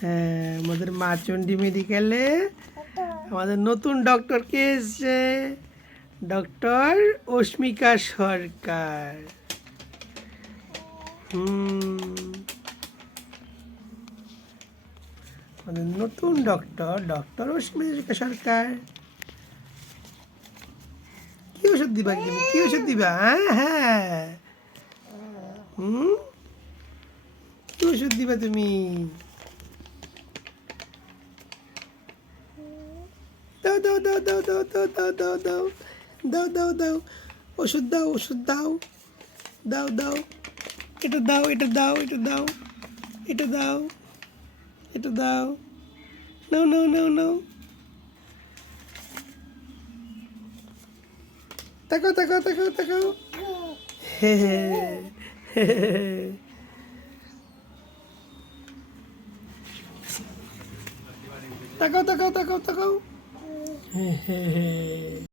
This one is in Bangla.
হ্যাঁ, আমাদের মাচন্ডি মেডিকেলে আমাদের নতুন ডক্টর কে এসছে, ডক্টর অস্মিকা সরকার। আমাদের নতুন ডক্টর, ডক্টর অস্মিকা সরকার। কি ওষুধ দিবা তুমি? কি ওষুধ দিবা? হ্যাঁ হ্যাঁ, কি ওষুধ দিবা তুমি? দাও দাও দাও দাও দাও দাও দাও দাও দাও দাও দাও দাও, ওষুধ দাও, ওষুধ দাও, দাও দাও, এটা দাও, এটা দাও, এটা দাও, এটা দাও, এটা দাও, নাও নাও নাও নাও, তাকাও তাকাও তাকাও তাকাও, হে হে হে, তাকাও তাকাও তাকাও তাকাও, হে হে হে।